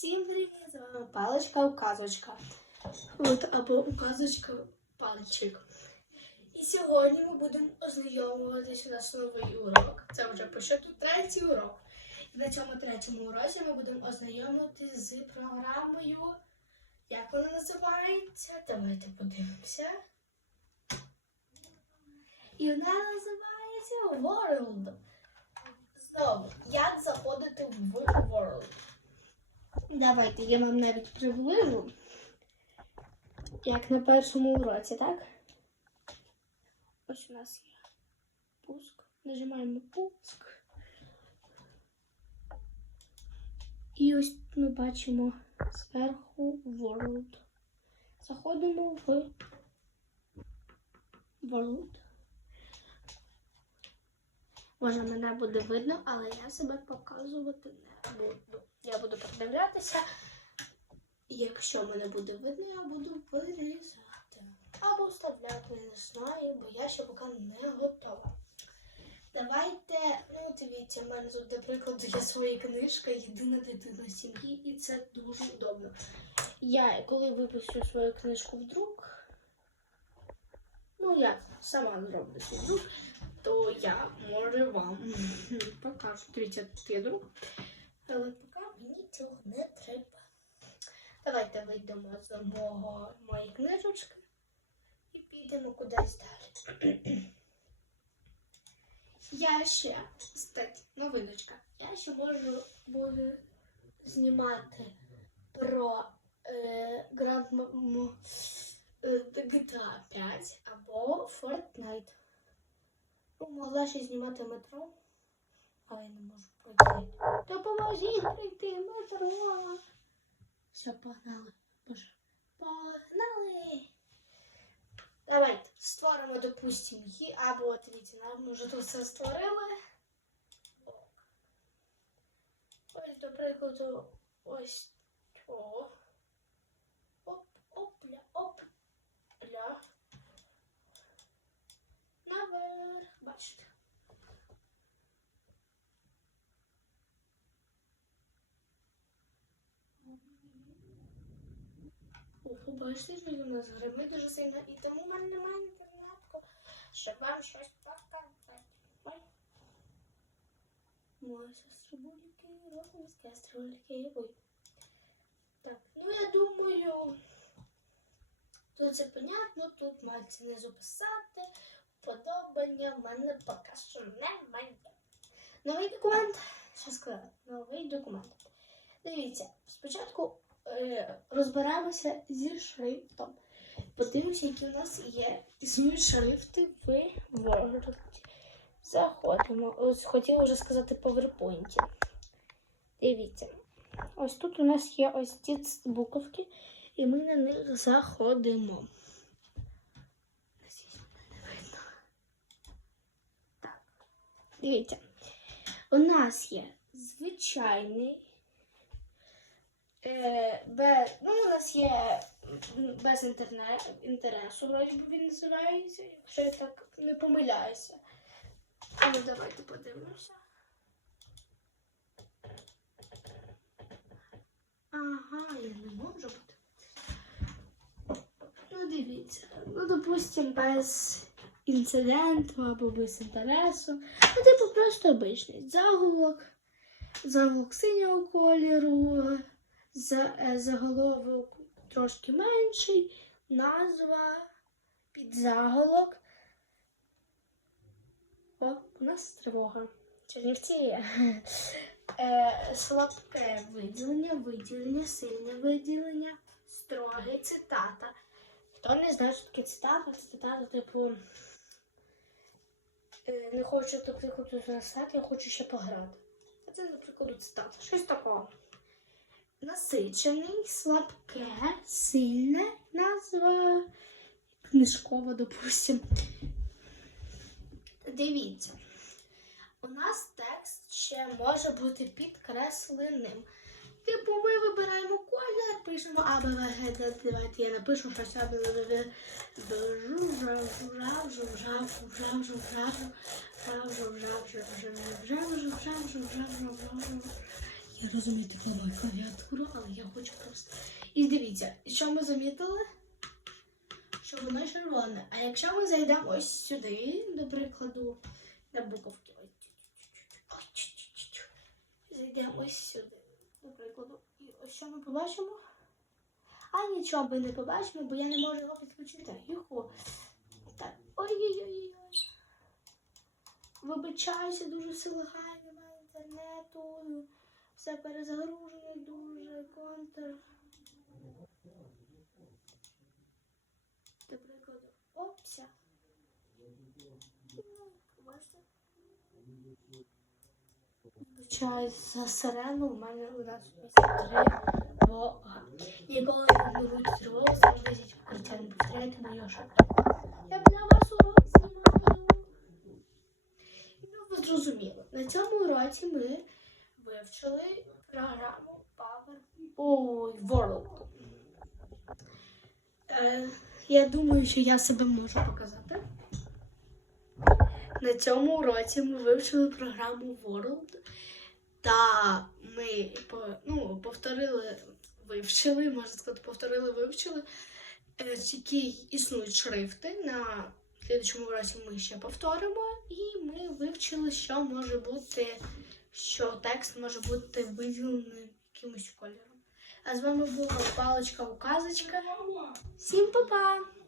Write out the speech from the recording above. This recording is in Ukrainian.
Всім привіт! З вами паличка указочка. От або указочка пальчик. І сьогодні ми будемо ознайомуватися у новий урок. Це вже по щоту третій урок. І на цьому третьому уроці ми будемо ознайомитися з програмою. Як вона називається? Давайте подивимося. І вона називається World. Знову, як заходити в World. Давайте я вам навіть приближу. Як на першому уроці, так? Ось у нас є пуск. Нажимаємо пуск. І ось ми бачимо зверху World. Заходимо в World. Може, мене буде видно, але я себе показувати не буду. Я буду продивлятися. І якщо мене буде видно, я буду вирізати. Або вставляти, не знаю, бо я ще поки не готова. Давайте, ну дивіться, в мене тут, до прикладу, є своя книжка Єдина дитина сім'ї, і це дуже удобно. Я, коли випущу свою книжку в друк, ну я сама зроблю свій друк, то я може вам покажу. Дивіться, тут є друк. Але поки мені цього не треба. Давайте вийдемо з мого моєї книжечки і підемо кудись далі. Я ще, кстати, новиночка. Я ще можу буду знімати про е, е, GTA 5 або Fortnite. Ну, могла ще знімати метро, але я не можу пройти. Допоможіть пройти метро. Все, погнали. Боже. Погнали. Давайте створимо, допустимо, її, або от дивіться, нам вже тут все створили. Ось, до прикладу, ось Бачите. Ух, бачите, що у нас гримить дуже сильно, і тому в мене немає інтернету, щоб вам щось показати. Моя сеструлики, робимо з каструльки. Ой. Так, ну я думаю, тут це понятно, тут мають знизу писати, подобання в мене поки що немає. Новий документ, що сказати, новий документ. Дивіться, спочатку е, розберемося зі шрифтом. Подивимося, які у нас є існують шрифти в Word. Заходимо. Ось хотіла вже сказати PowerPoint. Дивіться. Ось тут у нас є ось ці буковки, і ми на них заходимо. Надіюсь, мене не видно. Так. Дивіться. У нас є звичайний. Е, без, ну, у нас є без інтернет, інтересу, вроді він називається, якщо я так не помиляюся. Але давайте подивимося. Ага, я не можу бути. Ну, дивіться. Ну, допустим, без інциденту або без інтересу. Ну, просто обичний заголовок, заголовок синього кольору, е, заголовок трошки менший, назва, підзаголовок. О, у нас тривога. Чернівці є. Е, слабке виділення, виділення, сильне виділення, строге цитата. Хто не знає, що таке цитата, це цитата, типу. Е, Не хочу, наприклад, зростати, я хочу ще пограти. Це, наприклад, цитата. Щось такого. Насичений, слабке, сильне, назва книжкова, допустим. Дивіться. У нас текст ще може бути підкресленим. Типу, ми вибираємо колір, пишемо А, давайте я напишу щось А, Б, В, В, В, жужжав, жужжав, жужжав, жужжав, жужжав, жужжав, жужжав, жужжав, жужжав, жужжав, жужжав, жужжав, жужжав. Я розумію, ти ламай клавіатуру, але я хочу просто. І дивіться, що ми замітили? Що воно червоне. А якщо ми зайдемо ось сюди, до прикладу, на буковки. Зайдемо ось сюди, до прикладу. І ось що ми побачимо? А нічого ми не побачимо, бо я не можу його підключити. Юху. Так. Ой-ой-ой. Вибачаюся, дуже лагає, немає інтернету. Все перезагружено дуже, контр. До прикладу. Бачите? Вибачаюсь за сирену, в мене у нас місяць тривога. Ніколи не ігноруйте тривогу, завжди йдіть в укриття, не повторяйте мою ошибку. Я для вас урок знімаю. Ну, ви зрозуміли. На цьому уроці ми вивчили програму Power Ой, World. Е, я думаю, що я себе можу показати. На цьому уроці ми вивчили програму World. Та ми ну, повторили, вивчили, можна сказати, повторили, вивчили, е, які існують шрифти. На слідчому уроці ми ще повторимо, і ми вивчили, що може бути, що текст може бути виділений якимось кольором. А з вами була паличка указочка. Всім па-па!